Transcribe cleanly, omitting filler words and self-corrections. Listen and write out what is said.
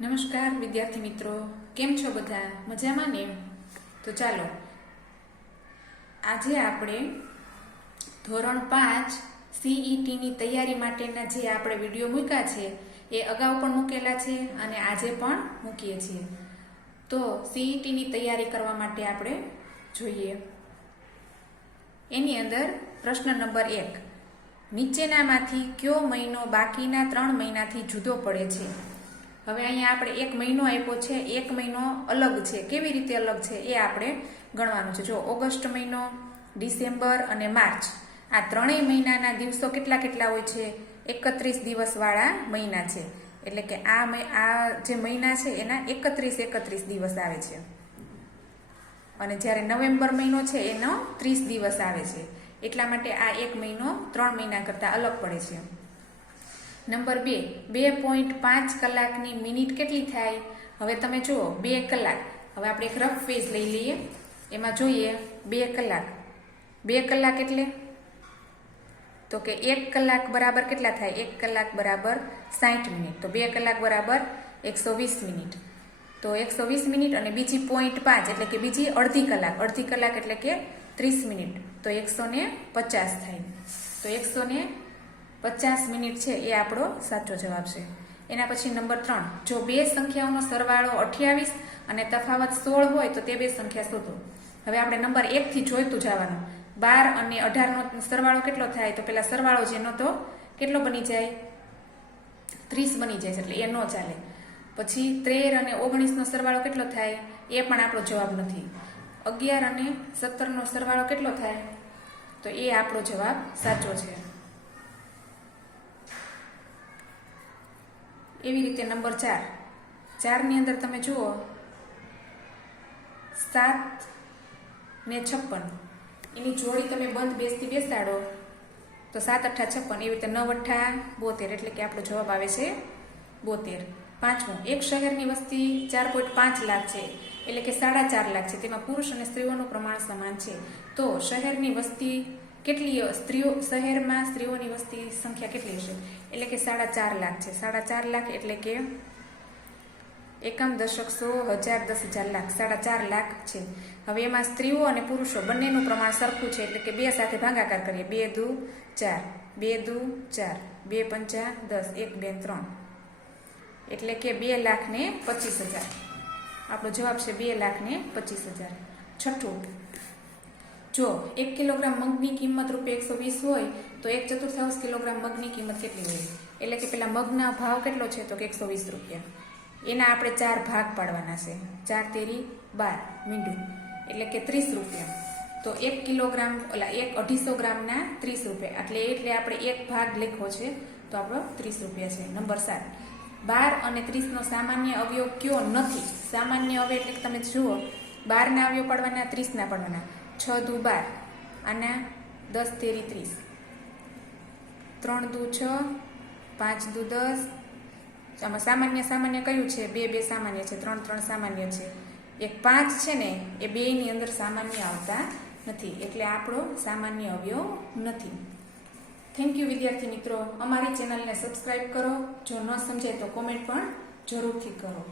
નમસ્કાર વિદ્યાર્થી મિત્રો, કેમ છો બધા? મજામાં ને? તો ચાલો આજે આપણે ધોરણ 5 CETની તૈયારી માટેના જે આપણે વિડીયો મૂક્યા છે એ અગાઉ પણ મૂકેલા છે અને આજે પણ મૂકીએ છીએ. તો CETની તૈયારી કરવા માટે આપણે જોઈએ. એની અંદર પ્રશ્ન નંબર 1, નીચેનામાંથી કયો મહિનો બાકીના 3 મહિનાથી જુદો પડે છે? હવે અહીંયા આપણે એક મહિનો આપ્યો છે, એક મહિનો અલગ છે. કેવી રીતે અલગ છે એ આપણે ગણવાનું છે. જો ઓગસ્ટ મહિનો, ડિસેમ્બર અને માર્ચ, આ ત્રણેય મહિનાના દિવસો કેટલા કેટલા હોય છે? 31 દિવસવાળા મહિના છે. એટલે કે આ જે મહિના છે એના 31 દિવસ આવે છે. અને જ્યારે નવેમ્બર મહિનો છે એનો 30 દિવસ આવે છે. એટલા માટે આ એક મહિનો 3 મહિના કરતાં અલગ પડે છે. નંબર 2, 2.5 કલાકની મિનિટ કેટલી થાય? હવે તમે જુઓ 2 કલાક. હવે આપણે એક રફ પેજ લઈ લઈએ, એમાં જોઈએ 2 કલાક. 2 કલાક એટલે તો કે 1 કલાક બરાબર કેટલા થાય? 1 કલાક બરાબર 60 મિનિટ. તો 2 કલાક બરાબર 120 મિનિટ. તો 120 મિનિટ અને બીજી 0.5 એટલે કે બીજી અડધી કલાક. અડધી કલાક એટલે કે 30 મિનિટ. તો 150 થાય. તો 150 મિનિટ છે એ આપણો સાચો જવાબ છે. એના પછી નંબર 3, જો બે સંખ્યાઓનો સરવાળો 28 અને તફાવત 16 હોય તો તે બે સંખ્યા શોધો. હવે આપણે નંબર 1 થી જોઈતું જવાનું. 12 અને 18 નો સરવાળો કેટલો થાય? તો પેલા સરવાળો જેનો તો કેટલો બની જાય? 30 બની જાય છે, એટલે એ ન ચાલે. પછી 13 અને 19 નો સરવાળો કેટલો થાય? એ પણ આપણો જવાબ નથી. 11 અને 17 નો સરવાળો કેટલો થાય? તો એ આપણો જવાબ સાચો છે. એવી રીતે નંબર 4 ની અંદર તમે જુઓ 7 ને 56, એની જોડી તમે બંધ બેસતી બેસાડો તો 7 અઠ્ઠા 56, એવી રીતે 9 અઠ્ઠા 72, એટલે કે આપણો જવાબ આવે છે 72. પાંચમું, એક શહેરની વસ્તી 4.5 લાખ છે, એટલે કે 4.5 લાખ છે. તેમાં પુરુષ અને સ્ત્રીઓનું પ્રમાણ સમાન છે. તો શહેરની વસ્તી કેટલી? શહેરમાં સ્ત્રીઓની વસ્તી સંખ્યા કેટલી હશે? એટલે કે 4.5 લાખ છે. 4.5 લાખ એટલે કે એકમ, દશક, 100, 1000, 10,000, લાખ. 4.5 લાખ છે. હવે એમાં સ્ત્રીઓ અને પુરુષો બંનેનું પ્રમાણ સરખું છે, એટલે કે 2 સાથે ભાગાકાર કરીએ. 2 દુ 4, 2 દુ 4, 2 પંચા 10, 1 2 3, એટલે કે 2,25,000. આપણો જવાબ છે 2,25,000. છઠ્ઠું, જો 1 કિલોગ્રામ મગની કિંમત ₹120 હોય તો 1/4 કિલોગ્રામ મગની કિંમત કેટલી હોય? એટલે કે પેલા મગના ભાવ કેટલો છે? તો કે ₹120. એના આપણે 4 ભાગ પાડવાના છે. 4 તેરી 12 મીંડું, એટલે કે ₹30. તો 1 કિલોગ્રામ 250 ગ્રામના ₹30. એટલે આપણે એક ભાગ લખ્યો છે, તો આપણો ₹30 છે. નંબર 7, 12 અને 30 નો સામાન્ય અવયવ કયો નથી? સામાન્ય અવયવ એટલે તમે જુઓ 12 ના અવયવ પાડવાના, 30 ના પાડવાના. 6 દુ 12, આના 10 તેરી 30, 3 દુ 6, 5 દુ 10. આમાં સામાન્ય કયું છે? 2 સામાન્ય છે, 3 સામાન્ય છે. એક 5 છે ને એ 2 ની અંદર સામાન્ય આવતા નથી, એટલે આપણો સામાન્ય અવયવ નથી. થેન્ક યુ વિદ્યાર્થી મિત્રો. અમારી ચેનલને સબસ્ક્રાઈબ કરો. જો ન સમજાય તો કોમેન્ટ પણ જરૂરથી કરો.